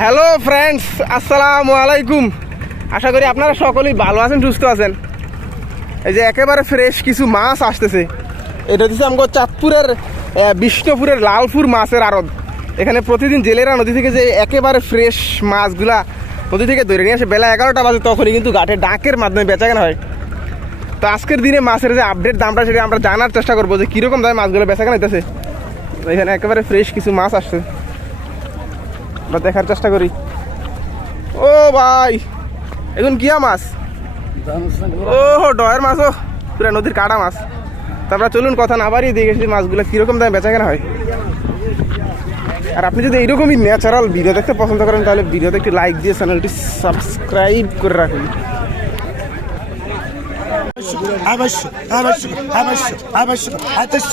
Hello friends, আসসালামু আলাইকুম। আশা করি আপনারা সকলেই ভালো আছেন, সুস্থ আছেন। এই যে একেবারে ফ্রেশ কিছু মাছ আসতেছে। এটা হচ্ছে আমাকে চাঁদপুরের বিষ্ণুপুরের লালপুর মাছের আড়ত। এখানে প্রতিদিন জেলেরা নদী থেকে যে একেবারে ফ্রেশ মাছগুলা নদী থেকে ধরে নিয়ে আসে, বেলা এগারোটা বাজে তখনই কিন্তু ঘাটে ডাকের মাধ্যমে বেচা কেনা হয়। তো আজকের দিনে মাছের যে আপডেট দামটা সেটা আমরা জানার চেষ্টা করব যে কীরকম দামে মাছগুলো বেচা কেনা হইতেছে। এখানে একেবারে ফ্রেশ কিছু মাছ আসছে। আমরা দেখার চেষ্টা করি। ও ভাই, এখন কিয়া মাছ? ও, ডয়ের মাছ, ও, পুরো নদীর কাটা মাছ। তারপরে চলুন কথা না বাড়িয়ে দিয়ে গেছি, মাছগুলো কীরকম দামে বেচা কেনা হয়। আর আপনি যদি এইরকমই ন্যাচারাল ভিডিও দেখতে পছন্দ করেন, তাহলে ভিডিওতে একটি লাইক দিয়ে চ্যানেলটি সাবস্ক্রাইব করে রাখুন। অবশ্য অবশ্য অবশ্য অবশ্য আদর্শ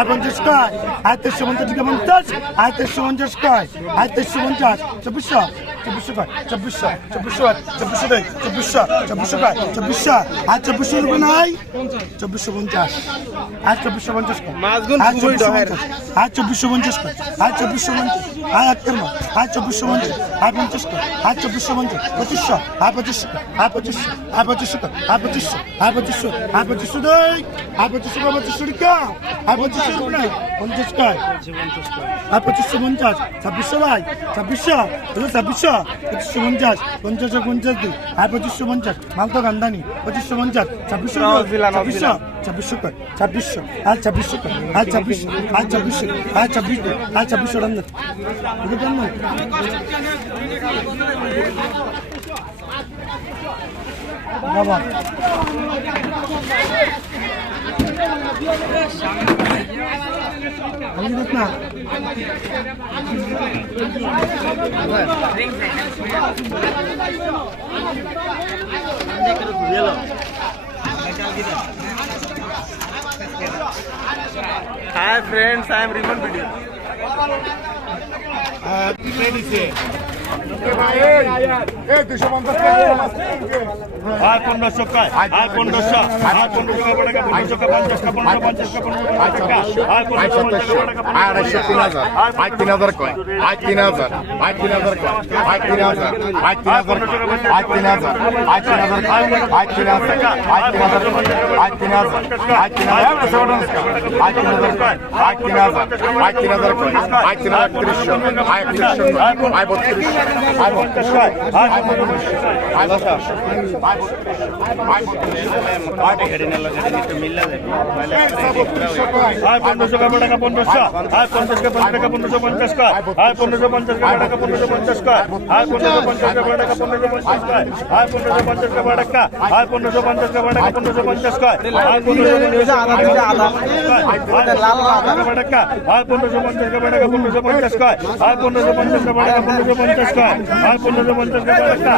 আর পঞ্চাশ কয়? আদর্শ পঞ্চাশ টিকা পঞ্চাশ আদর্শ পঞ্চাশ কয়? আদর্শ পঞ্চাশ। চব্বিশশো? চব্বিশশো কয়? চব্বিশশো। চব্বিশশো চব্বিশশো দেয়? চব্বিশশো? চব্বিশশো কয়? চব্বিশশো? আর চব্বিশশো রুপে নাই? চব্বিশশো পঞ্চাশ। আর চব্বিশশো পঞ্চাশ কয়? আর চব্বিশশো পঞ্চাশ। আর চব্বিশশো পঞ্চাশ কয়? আর চব্বিশশো পঞ্চাশ। আর এক আর চব্বিশশো পঞ্চাশ। আর পঞ্চাশ কয়? আর চব্বিশশো পঞ্চাশ। পঁচিশশো। আর পঁচিশশো আর পঁচিশশো। আর পঁচিশশো কয়? আর পঁচিশশো। আর পঁচিশশো। আর পঁচিশশো দেয়। আর পঁচিশশো পঁচিশশো টিকা আর পঁচিশশো রুপে নাই পঞ্চাশ কয় আর পঁচিশশো পঞ্চাশ। ছাব্বিশশো ভাই ছাব্বিশশো। হলো ছাব্বিশশো। পঁচিশশো পঞ্চাশ পঞ্চাশ আর পঞ্চাশ দুই। আর পঁচিশশো পঞ্চাশ। মাল তো গান্ধানি। পঁচিশশো পঞ্চাশ। ছাব্বিশশো ছাব্বিশশো। ছাব্বিশশো কয় ছাব্বিশশো। আর ছাব্বিশশো কয় আর ছাব্বিশশো। আর ছাব্বিশশো। আর ছাব্বিশশো। আর ছাব্বিশশো রান বাবা। Hi friends, I am Raymond Biddy. Uh, আর পনেরোশো আর পনেরোশো আর পনেরোশো টাকা পনেরোশো পঞ্চাশ পনেরোশো পঞ্চাশ পনেরোশো টাকা আর পনেরোশো আড়াইশো তিন হাজার আট তিন হাজার কয় আট তিন হাজার আট তিন হাজার কয় আট তিন হাজার আট তিন হাজার আট তিন হাজার আট তিন হাজার আট তিন হাজার আট তিন হাজার আট তিন হাজার আট তিন হাজার আট তিন হাজার আট তিন হাজার আট তিন হাজার আট তিন হাজার তিরিশশো আয় তিরিশশো আয় বত্রিশশো আয় বত্রিশশো আয় বত্রিশশো পনেরোশো টাকা পনেরোশো আর পনেরোশো টাকা পনেরোশো পঞ্চাশ কয় আর পনেরোশো পঞ্চাশ টাকা পনেরোশো পঞ্চাশ কয় আর পনেরোশো পঞ্চাশ টাকা পনেরোশো পঞ্চাশ কয় আর পনেরোশো পঞ্চাশ টাকা আর পনেরোশো পঞ্চাশ টাকা পনেরোশো পঞ্চাশ কয় আর পনেরোশো পঞ্চাশ টাকা পনেরোশো পঞ্চাশ কয় আর পনেরোশো পঞ্চাশ টাকা পনেরোশো পঞ্চাশ কয় আর পনেরোশো পঞ্চাশ টাকা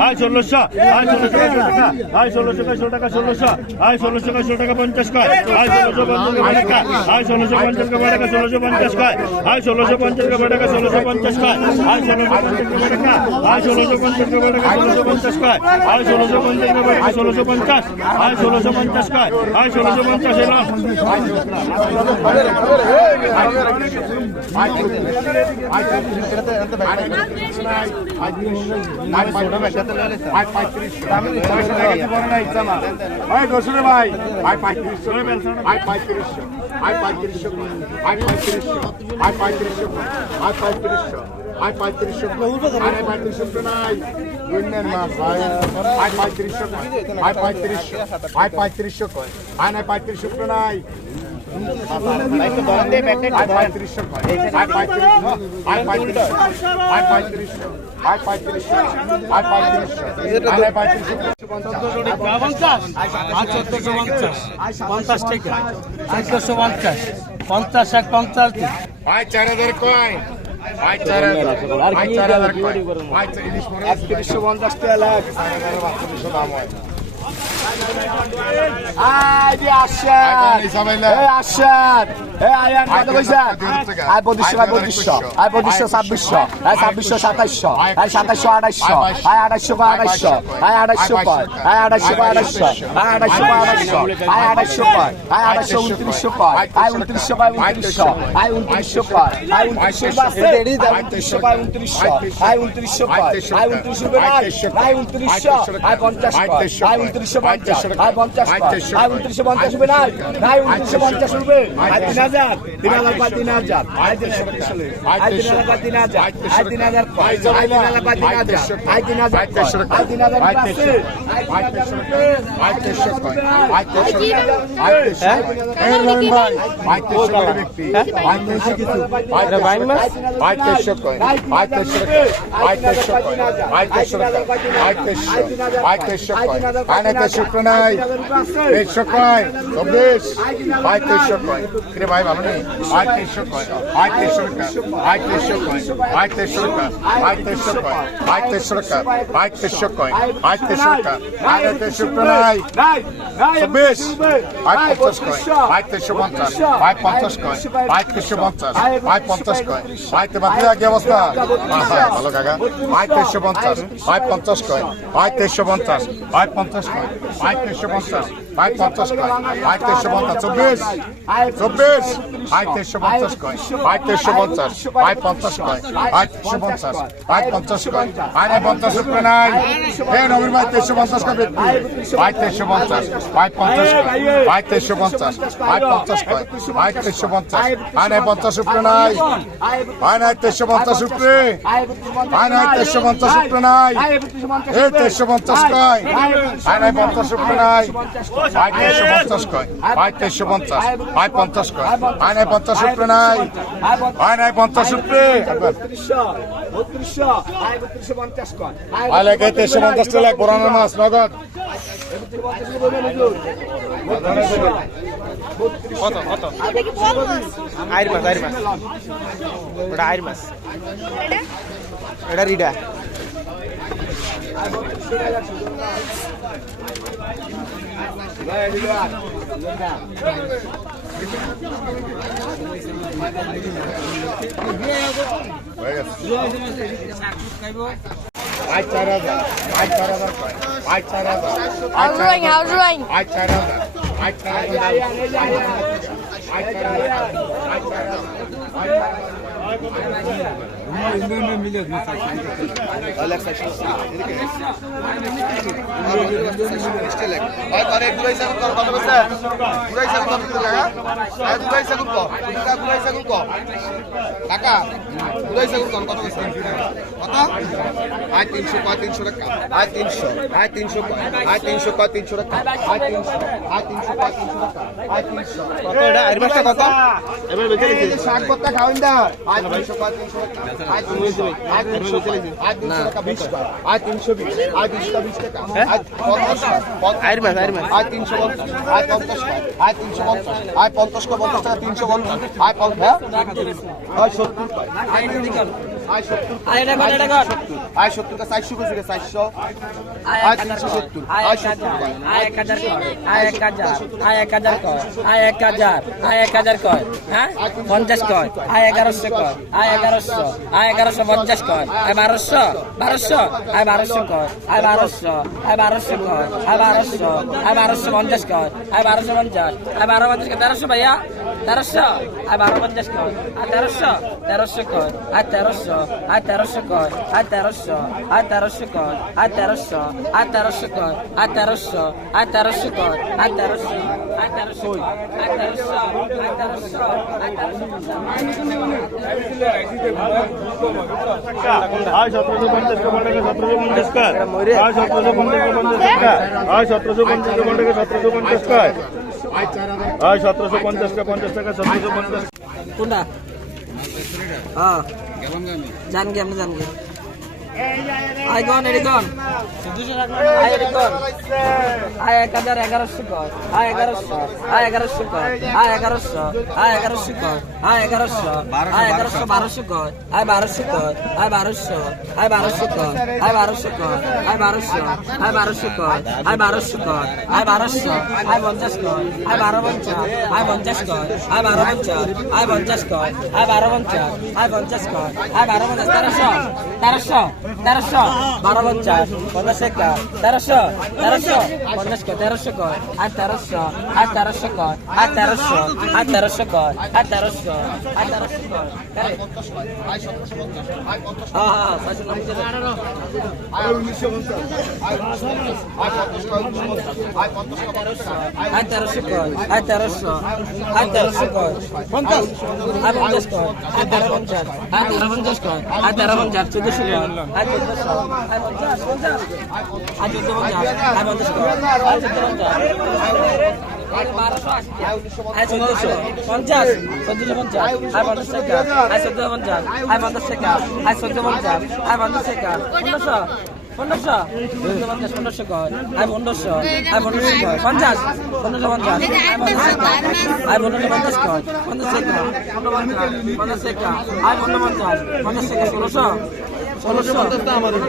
আর ষোলোশো আয় ষোলোশো আয় ষোলোশো ষোলো টাকা ষোলোশো আয় ষোলোশো ষোলো টাকা পঞ্চাশ কয় আয় ষোলোশো পঞ্চাশ টাকা আয় ষোলোশো পঞ্চাশ টাকা ষোলোশো পঞ্চাশ কয় আয় ষোলোশো পঞ্চাশ টাকা ষোলোশো পঞ্চাশ কয় আয় ষোলোশো পঞ্চাশ টাকা আয় ষোলোশো পঞ্চাশ টাকা ষোলোশো পঞ্চাশ কয় আয় ষোলোশো পঞ্চাশ টাকা ষোলোশো পঞ্চাশ আয় ষোলোশো পঞ্চাশ কয় আয় ষোলোশো পঞ্চাশ এলাম ভাই ভাই পঁয়ত্রিশশো ভাই পঁয়ত্রিশশো ভাই পঁয়ত্রিশশো ভাই পঁয়ত্রিশশো ভাই পঁয়ত্রিশশো ভাই পঁয়ত্রিশশো ভাই পঁয়ত্রিশশো আরে পঁয়ত্রিশশো নাই দুনিয়ার মাছ ভাই ভাই পঁয়ত্রিশশো ভাই পঁয়ত্রিশশো ভাই পঁয়ত্রিশশো ভাই নাই পঁয়ত্রিশশো নাই পঞ্চাশ আর টাকা চোদ্দশো পঞ্চাশ পঞ্চাশ এক পঞ্চাশ ভাই চার হাজার কয় ইলিশ মরে একত্রিশশো পঞ্চাশ টাকা লাখ চার দাম হয় আসাদ এই আই পঁচিশশো আই পঁচিশশো আই পঁচিশশো ছাব্বিশশো আই ছাব্বিশশো সাতাইশশো আই সাতাইশশো আঠাইশশো আই আঠাইশশো উনত্রিশশো কয় আই উনত্রিশশো কয় উনত্রিশশো আই উনত্রিশশো কয় আই উনত্রিশশো উনত্রিশশো কয় উনত্রিশশো আই উনত্রিশশো উনত্রিশশো আই পঞ্চাশ আই উনত্রিশশো পঞ্চাশ উনত্রিশশো পঞ্চাশ হবে নাই উনত্রিশশো পঞ্চাশ হবে তিন হাজার তিন হাজার পাঁচ তিন হাজার আই তিন হাজার তিন হাজার পাঁচ তিন হাজার হাজার পাঁচ হাজার হাজার হাজার তেরোশো কয় ভাই না নাই চব্বিশ ভাই তেরোশো কয় রে ভাই ভালো নেই? ভাই তেরোশো কয়। ভাই তেরোশো ভাই তেরোশো কয়। ভাই তেরোশো ভাই তেরোশো কয়। ভাই তেরোশো ভাই তেরোশো কয়। ভাই তেরোশো ভাই না তেরোশো নাই। চব্বিশ। ভাই পঞ্চাশ কয়। ভাই তেরোশো পঞ্চাশ। ভাই পঞ্চাশ কয়। ভাই তেরোশো পঞ্চাশ। ভাই পঞ্চাশ কয়। ভাই তো বাকি কি অবস্থা? ভালো কাকা। ভাই তেরোশো পঞ্চাশ। ভাই পঞ্চাশ কয়। ভাই তেরোশো পঞ্চাশ। ভাই পঞ্চাশ কয়। ভাই তেরোশো পঞ্চাশ। ভাই পঞ্চাশ কয়। ভাই তেরোশো পঞ্চাশ। চব্বিশ। চব্বিশ। ভাই তেরোশো পঞ্চাশ কয়। ভাই তেরোশো পঞ্চাশ। ভাই পঞ্চাশ কয়। ভাই তেরোশো পঞ্চাশ। ভাই পঞ্চাশ কয়। ভাই নাই পঞ্চাশ, রুপে নাই। হে নবীর ভাই তেরোশো পঞ্চাশ কয় ব্যক্তি। ভাই তেরোশো পঞ্চাশ। ভাই পঞ্চাশ কয়। ভাই তেরোশো পঞ্চাশ। ভাই পঞ্চাশ কয়। ভাই তেরোশো পঞ্চাশ। ভাই নাই পঞ্চাশ, রুপে নাই। ভাই নাই তেরোশো পঞ্চাশ, রুপে। ভাই নাই তেরোশো পঞ্চাশ, রুপে নাই। এ তেরোশো পঞ্চাশ কয়। ভাই নাই পঞ্চাশ, রুপে নাই। ভাই তেরোশো পঞ্চাশ কয় ভাই তেরোশো পঞ্চাশ ভাই পঞ্চাশ কয় ভাই নাই পঞ্চাশ রুপে নাই ভাই নাই পঞ্চাশ রুপে ভাই লাগে তেরোশো পঞ্চাশ টাকা পুরানো মাছ নগদ আইর মাছ আইর মাছ ওটা আইর মাছ এটা রিডা How's? হাজার How's it going? ভাই চার হাজার ভাই চার হাজার আয় তিনশো কয় তিনশো টাকা আয় তিনশো আয় তিনশো আয় তিনশো কয় তিনশো টাকা আয় তিনশো আয় তিনশো কয় তিনশো টাকা আয় তিনশো কত কত এবার শাক ভর্তা খাওয়ান দা আয় তিনশো কয় তিনশো টাকা আয় তিনশো আয় পঞ্চাশ পঞ্চাশ টাকা তিনশো পঞ্চাশ আয় পঞ্চাশ আয় সত্তর কয় কর আয় সত্তর কা চারশো চারশো আয় তিনশো সত্তর আয় সত্তর কয় আয় এক হাজার আয় এক হাজার আয় এক হাজার কর আয় এক হাজার আয় এক হাজার কর হ্যাঁ? পঞ্চাশ কর আয় এগারোশো কর আয় এগারোশো আয় এগারোশো পঞ্চাশ কর আয় বারোশো বারোশো আয় বারোশো কর আয় বারোশো আয় বারোশো কর আয় বারোশো আয় বারোশো পঞ্চাশ কর আয় বারোশো পঞ্চাশ আয় বারো পঞ্চাশ তেরোশো ভাইয়া। তেরোশো আর বারো পঞ্চাশ কয় আর তেরোশো তেরোশো কয় আর তেরোশো আর তেরোশো কয় আর তেরোশো আর তেরোশো কয় আর তেরোশো আর তেরোশো কয় আর তেরোশো আর তেরোশো কয় আর তেরোশো আর তেরোশো আর তেরোশো আর তেরোশো আর তেরোশো সতেরোশো পঞ্চাশ টাকা সতেরোশো পঞ্চাশ টাকা সতেরোশো পঞ্চাশ টাকা সতেরোশো পঞ্চাশ টাকা সতেরোশো পঞ্চাশ টাকা সতেরোশো পঞ্চাশ টাকা সতেরোশো পঞ্চাশ টাকা পঞ্চাশ টাকা সতেরোশো পঞ্চাশ কোনটা? হ্যাঁ। জান গে আমরা জান গে আই গন এডি গন আই এডি গন আয় এক হাজার এগারোশো কর আয় এগারোশো আয় এগারোশো কর আয় এগারোশো আয় এগারোশো কর আয় এগারোশো আয় এগারোশো বারোশো কর আয় বারোশো কর আয় বারোশো আয় বারোশো কর আয় বারোশো কর আয় বারোশো আয় বারোশো কর আয় বারোশো কর আয় বারোশো আয় পঞ্চাশ কর আয় বারো পঞ্চাশ আয় পঞ্চাশ কর আয় বারো পঞ্চাশ আয় পঞ্চাশ কর আয় বারো পঞ্চাশ তেরোশো তেরোশো। বারো পঞ্চাশ পঞ্চাশ একা তেরোশো। তেরোশো। পঞ্চাশ কর তেরোশো কর আর তেরোশো। আর তেরোশো কর আর তেরোশো। আর তেরোশো কর আর তেরোশো। আর তেরোশো কর হ্যাঁ হ্যাঁ আয় আর তেরোশো কর আর তেরোশো। আর তেরোশো কর পঞ্চাশ। আর পঞ্চাশ কর আর তেরো পঞ্চাশ। কর আর তেরো পঞ্চাশ। চোদ্দশো পঞ্চাশ চোদ্দশো পঞ্চাশ আয় পঞ্চাশ টাকা আয় চোদ্দ পঞ্চাশ আয় পঞ্চাশ টাকা আয় চোদ্দ পঞ্চাশ আয় পঞ্চাশ টাকা পনেরোশো পনেরোশো পঞ্চাশ পনেরোশো কয় আয় পনেরোশো আয় পনেরোশো কয় পঞ্চাশ পনেরোশো পঞ্চাশ আয় পনেরোশো পঞ্চাশ কয় পঞ্চাশ টাকা পনেরো পঞ্চাশ পঞ্চাশ টাকা আয় পনেরো পঞ্চাশ পঞ্চাশ টাকা ষোলোশো ষোলোশো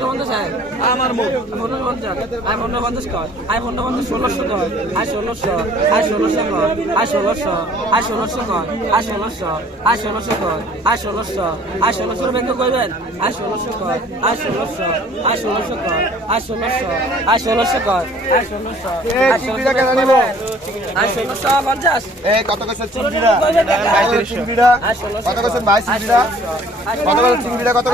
পঞ্চাশ আয় আমার মুখ পনেরো পঞ্চাশ আই পনেরো পঞ্চাশ কর আই পনেরো পঞ্চাশ ষোলোশো কর আই ষোলোশো আই ষোলোশো কর আই ষোলোশো আই ষোলোশো কর আই ষোলোশো আই ষোলোশো কর আই ষোলোশো আই ষোলোশোর ব্যাংক করবেন আই ষোলোশো কর আই ষোলোশো আই ষোলোশো কর আই ষোলোশো আই ষোলোশো কর আই ষোলোশো আই চিংড়িটা কেন ষোলোশো নিব? আই ষোলোশো পঞ্চাশ এই কত ষোলোশো কত কইছেন ভাই চিংড়িটা কত কইছেন চিংড়িটা কত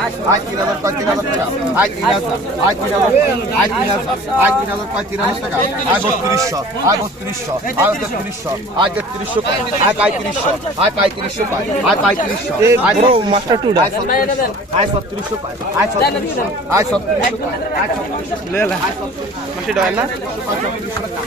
আজ তিন হাজার পাঁচ তিন হাজার টাকা আজ তিন হাজার আয় তিন হাজার আজ তিন হাজার আজ তিন হাজার পাঁচ আয় হাজার টাকা আজ বত্রিশশো আজ আয় আজ তেত্রিশশো আজ আয় আজ পঁয়ত্রিশশো আজ পঁয়ত্রিশশো পাই আজ পঁয়ত্রিশশো আজ মাস্টার টু আজ সত্তরিশশো আজ আয় ছত্রিশশো আয় সত্তরিশশো আজ সত্তরিশশো আজ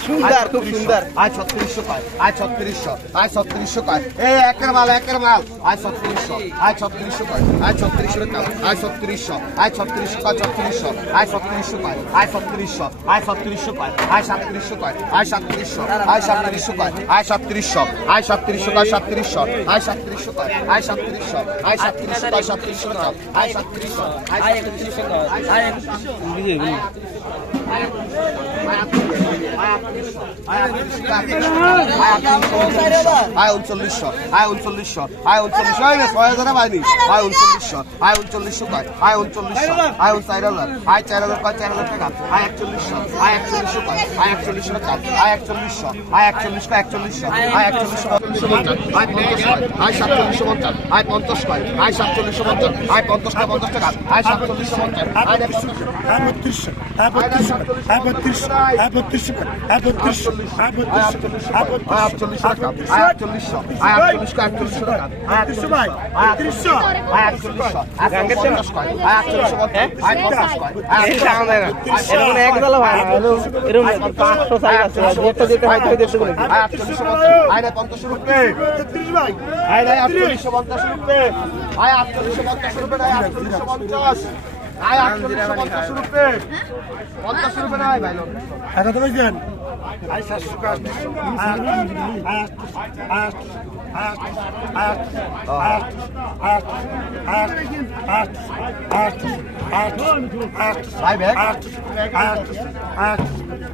সুন্দর খুব সুন্দর আয় ছত্রিশশো পাই আজ ছত্রিশশো আয় ছত্রিশশো পাই এ একের মাল একের আজ ছত্রিশশো আয় ছত্রিশশো পাই আজ ছত্রিশশো টাকা আয় ছত্রিশশো আয় ছত্রিশশো পায় ছত্রিশশো আয় ছত্রিশশো পায় আয় ছত্রিশশো আয় ছত্রিশশো পায় আয় সাতত্রিশশো পায় আয় সাতত্রিশশো আয় সাতত্রিশশো পায় আয় সাতত্রিশশো আয় সাতত্রিশশো পায় সাতত্রিশশো আয় সাতত্রিশশো পায় আয় সাতত্রিশশো আয় সাতত্রিশশো পাই সাতত্রিশশো আয় সাতত্রিশশো আই একত্রিশশো কর আই একত্রিশশো আয় উনচল্লিশশো আয় উনচল্লিশশো আয় উনচল্লিশশো আয় ছয় হাজার পাইনি। আয় উনচল্লিশশো আয় উনচল্লিশশো পাই আয় উনচল্লিশশো আয় উন চার হাজার আয় চার হাজার পাই চার হাজার টাকা আয় একচল্লিশশো আয় একচল্লিশশো পাই আয় একচল্লিশশো টাকা আয় একচল্লিশশো আয় একচল্লিশশো একচল্লিশশো আয় একচল্লিশশো পঞ্চাশশো পঞ্চাশ আয় পঞ্চাশ আয় সাতচল্লিশশো পঞ্চাশ আয় পঞ্চাশ পাই আয় সাতচল্লিশশো পঞ্চাশ আয় পঞ্চাশটা পঞ্চাশ টাকা আয় সাতচল্লিশশো পঞ্চাশ আয় একশো আয় বত্রিশশো আয় বত্রিশশো আটত্রিশ আটত্রিশ আটত্রিশ আটত্রিশ আটত্রিশ আটত্রিশ আটত্রিশ পাঁচশো সাইড আছে একটা যেতে হয় দেড়শো করে আয় আয় আটচল্লিশশো পঞ্চাশ রুপে আয় আটচল্লিশশো পঞ্চাশ রুপে আয় আটচল্লিশশো পঞ্চাশ ভাই ব্যাগ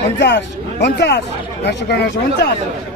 পঞ্চাশ পঞ্চাশ নশো নশো পঞ্চাশ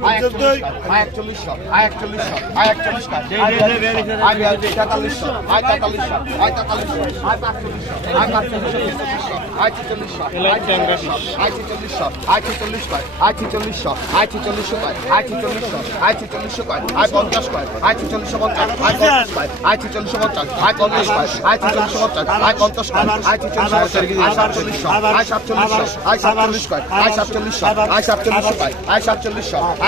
আয় একচল্লিশশো আয় একচল্লিশশো আয় একচল্লিশশো আয় তেতাল্লিশশো আয় তেতাল্লিশশো আয় তেতাল্লিশশো আয় পাঁচচল্লিশশো আয় পাঁচচল্লিশশো আয় ছেচল্লিশশো আয় ছেচল্লিশশো আয় ছেচল্লিশশো আয় ছেচল্লিশশো আয় ছেচল্লিশশো আয় ছেচল্লিশশো আয় ছেচল্লিশশো আয় পঞ্চাশ কয় আয় ছেচল্লিশশো পঞ্চাশ আয় পঞ্চাশ কয় আয় ছেচল্লিশশো পঞ্চাশ আয় পঞ্চাশ কয় আয় ছেচল্লিশশো পঞ্চাশ আয় পঞ্চাশ কয় আয় ছেচল্লিশশো আয় সাতচল্লিশশো আয় সাতচল্লিশশো আয় সাতচল্লিশ কয় আয় সাতচল্লিশশো আয় সাতচল্লিশশো আয় সাতচল্লিশশো আয় সাতচল্লিশশো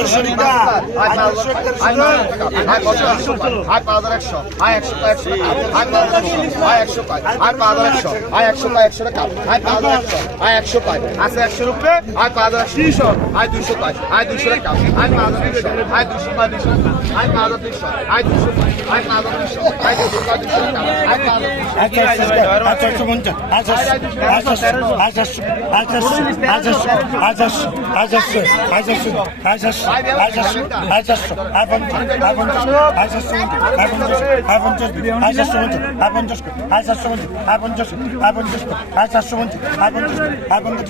পাঁচ একশো পাঁচ পাঁচ পাঁচ আছে একশো রুপে আই পাঁচ হাজার তিনশো আই দুইশো পাই আই দুইশো টাকা আই পাঁচ হাজার দুইশো আই দুইশো পাই দুইশো আই পাঁচ হাজার দুইশো আই দুইশো পাই আই পাঁচ হাজার দুইশো আই দুইশো পাঁচ পঞ্চাশ আঠারোশো আঠারোশো আঠারোশো আঠারোশো আঠারোশো আঠারোশো আঠারোশো আঠারোশো আঠারোশো আঠারোশো আপঞ্চাশ আয় চারশো আয় চারশো আয় পঞ্চাশ আয় পঞ্চাশ আয় চারশো আয় পঞ্চাশ আয় পঞ্চাশ আয় চারশো পঞ্চাশ আয় পঞ্চাশ আয় চারশো পঞ্চাশ আয় পঞ্চাশ আয় পঞ্চাশ আয় চারশো পঞ্চাশ আয় পঞ্চাশ আয় পঞ্চাশ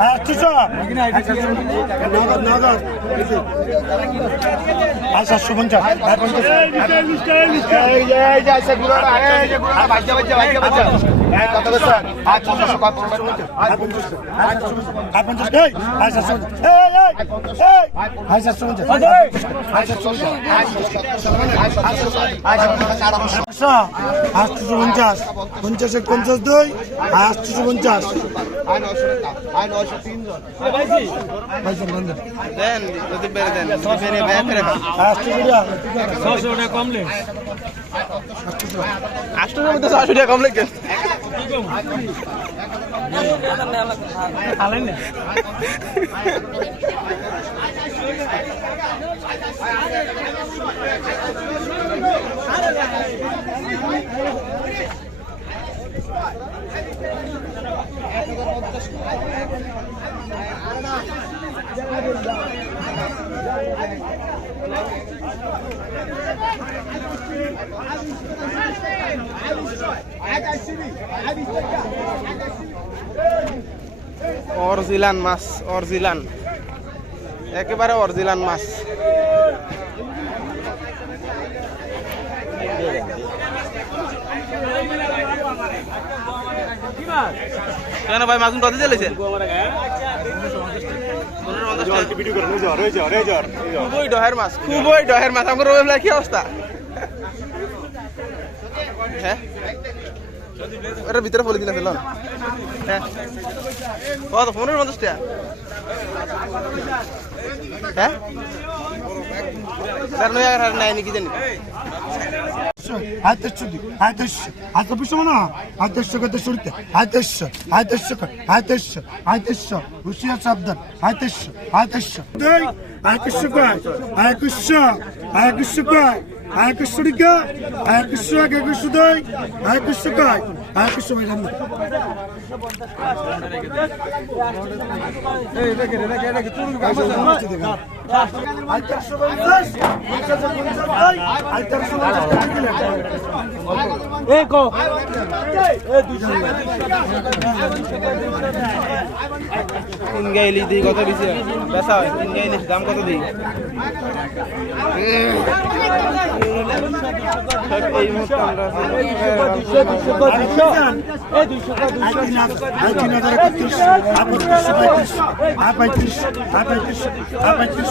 আয় আটশোশো আয় আটশোশো নগদ নগদ আয় চারশো পঞ্চাশ আয় পঞ্চাশ আয় পঞ্চাশ আয় পঞ্চাশ আটশো পঞ্চাশ পঞ্চাশে পঞ্চাশ দুই আর আটশো পঞ্চাশ আটশো টাকা কম লাগবে I got city. I got city. অরজিলান মাছ অরজিলান। একেবারে অরজিলান মাছ। কেন ভাই মাছ কত চলেছেন খুবই ডহের মাছ খুবই ডহের মাছ। আমার কি অবস্থা? হ্যাঁ? এটার ভিতরে ফলে কিনা ফেলন হ্যাঁ কত পনেরো পঞ্চাশ টাকা হ্যাঁ স্যার নয় আর নাই নাকি জানি আদর্শ আদর্শ আদর্শ মানে আদর্শ কত শুরুতে আদর্শ আদর্শ আদর্শ আদর্শ হুশিয়ার সাবধান আদর্শ আদর্শ আদর্শ আদর্শ আদর্শ একশো টাকা একশো এক একশো দুই একশো কয় একশো ভাই রান্না এটা কে এটা কে এটা কে তিনগা ইলিশ দিই কত বেশি বেসা তিনগা ইলিশ দাম কত দিই এই পঁয়ত্রিশ পঁয়ত্রিশ পঁয়ত্রিশ পঁয়ত্রিশ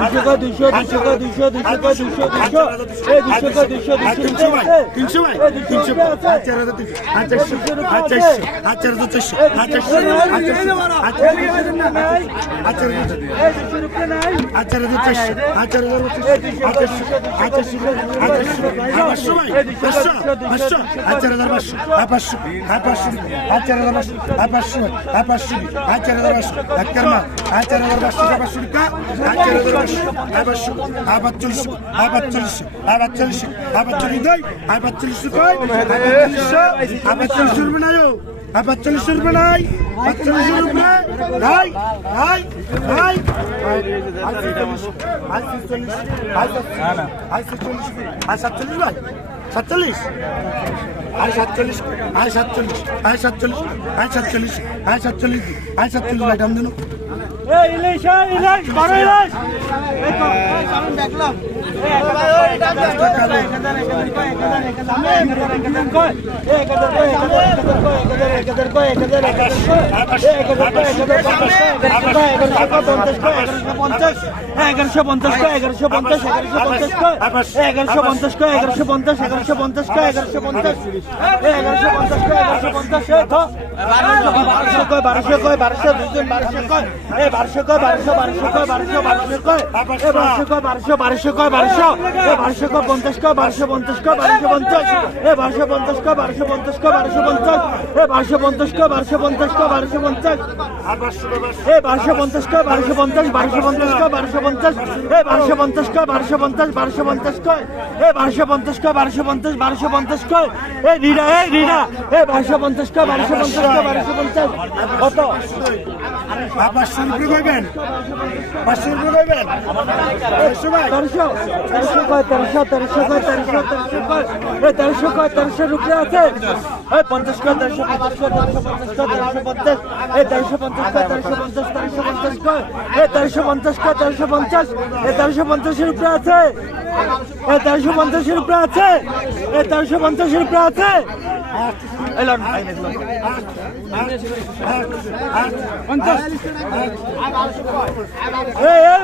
আচার আচার আচার আচার আবার চল্লিশ আবার চল্লিশ আবার চল্লিশ আবার চল্লিশ দেয় আবার চল্লিশ কয় আবার চল্লিশ রুপে নাই আবার চল্লিশ রুপে নাই চল্লিশ রুপে নাই নাই নাই সাতচল্লিশ ভাই সাতচল্লিশ আয় সাতচল্লিশ আয় সাতচল্লিশ আয় সাতচল্লিশ আয় সাতচল্লিশ আয় সাতচল্লিশ আয় সাতচল্লিশ ভাই দাম দিন ইলিশ ইলিশ বড় ইলিশ। দেখলাম। এগারোশো পঞ্চাশ এগারোশো পঞ্চাশ এগারোশো পঞ্চাশ এগারোশো পঞ্চাশ এগারোশো পঞ্চাশ এগারোশো পঞ্চাশ এগারোশো পঞ্চাশ এগারোশো পঞ্চাশ বারোশো কয় বারোশো কয় বারোশো দুজন বারোশো কয় এ বারোশো কয় বারোশো বারোশো কয় বারোশো বারোশো কয় এ বারোশো কয় বারোশো বারোশো কয় বারোশো বারোশো পঞ্চাশ বারোশো পঞ্চাশ বারোশো পঞ্চাশ এ বারোশো পঞ্চাশ বারোশো পঞ্চাশ বারোশো পঞ্চাশ এ বারোশো পঞ্চাশ বারোশো পঞ্চাশ বারোশো পঞ্চাশ এ বারোশো পঞ্চাশ বারোশো পঞ্চাশ বারোশো পঞ্চাশ বারোশো পঞ্চাশ এ বারোশো পঞ্চাশ বারোশো পঞ্চাশ বারোশো পঞ্চাশ এ বারোশো পঞ্চাশ বারোশো পঞ্চাশ বারোশো পঞ্চাশ এ রিনা এ রিনা এ বারোশো পঞ্চাশ বারোশো পঞ্চাশ বারোশো পঞ্চাশ কত তেরোশো তেরোশো কয় আছে। তেরোশো পঞ্চাশ কয়, তেরোশো তেরোশো পঞ্চাশ। এই পঞ্চাশের উপরে আছে। তেরোশো পঞ্চাশের উপরে আছে। তেরোশো পঞ্চাশের উপরে আছে।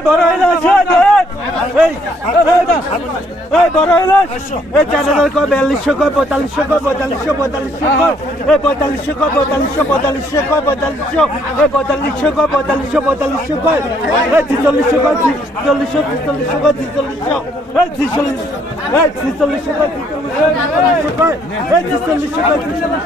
বড় এই বড় হইলে এই চার হাজার কয় বিয়াল্লিশশো কয় পঁয়তাল্লিশশো কয় পঁয়তাল্লিশশো পঁয়তাল্লিশশো কয় এই পঁয়তাল্লিশশো কয় পঁয়তাল্লিশশো পঁয়তাল্লিশশো কয় পঁয়তাল্লিশশো এই পঁয়তাল্লিশশো কয় পঁয়তাল্লিশশো পঁয়তাল্লিশশো কয় এই ছিচল্লিশশো কয় ছিচল্লিশশো ছিচল্লিশশো কয় ছিচল্লিশশো এই ছিচল্লিশ এই ছিচল্লিশশো কয় ছিচল্লিশশো কয় ছিচল্লিশশো কয় এই ছিচল্লিশশো কয় কয়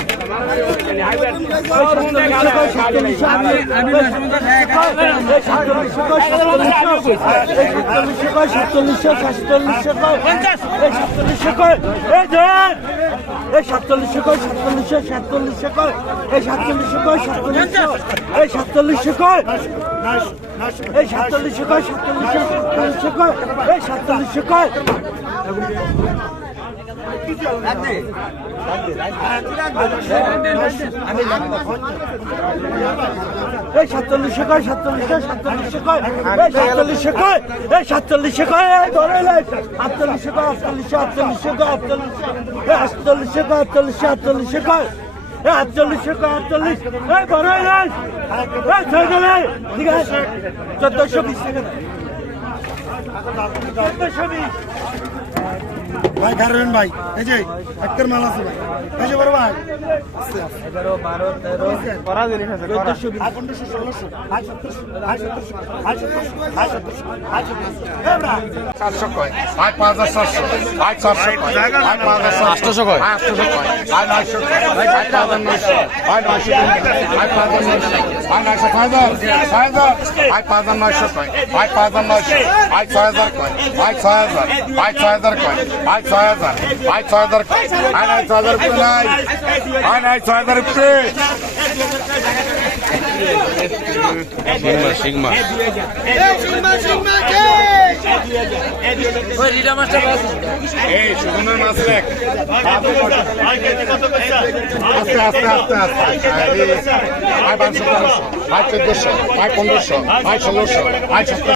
এই সাতচল্লিশশো কয় সাতচল্লিশশো সাতচল্লিশশো কয় এই সাতচল্লিশশো কয় সাতচল্লিশশো এই সাতচল্লিশশো কয় এই সাতচল্লিশশো কয় সাতচল্লিশশো সাতচল্লিশশো কয় এই সাতচল্লিশশো কয় এই সাতচল্লিশশো কয় সাতচল্লিশশো সাতচল্লিশশো কয় এই সাতচল্লিশশো কয় এই সাতচল্লিশশো কয় ধরে আটচল্লিশশো কয় আটচল্লিশশো আটচল্লিশশো কয় আটচল্লিশশো কয় আটচল্লিশশো আটচল্লিশশো কয় আটচল্লিশশো কয় আটচল্লিশ এই বড় ঠিক আছে চোদ্দশো বিশ টাকা। চোদ্দশো বিশ। ভাই কারণ ভাই? এই যে একের মাল আছে ভাই। এই যে বড় ভাই। করা জিনিস আছে করা। আই পনেরোশো ষোলোশো। আই সতেরোশো আই সতেরোশো আই সতেরোশো আই সতেরোশো আই সতেরোশো ব্রা সাতশো কয়? আয় পাঁচ হাজার সাতশো। আয় সাতশো কয়? আয় পাঁচ হাজার আটশোশো কয় আয় আটশোশো কয় আয় নয়শো। কয় আয় পাঁচ হাজার নয়শো। আয় নয়শো আয় পাঁচ হাজার নয়শো। আয় নয়শো ছয় হাজার ছয় হাজার আয় পাঁচ হাজার নয়শো কয়? আয় পাঁচ হাজার নয়শো। আয় ছয় হাজার কয়? আয় ছয় হাজার আয় ছয় হাজার কয়? আয় ছয় হাজার আয় ছয় হাজার কয় আয় নয় ছয় হাজার উপরে নাই আয় নয় ছয় হাজার উপরে ওই রিডা মাস্টার বাস এই সুগন্ধের মাছ রেখ আস্তে আস্তে আস্তে আস্তে আয় বারোশো তেরোশো আয় চোদ্দশো আয় পনেরোশো আয় ষোলোশো আয় সতেরো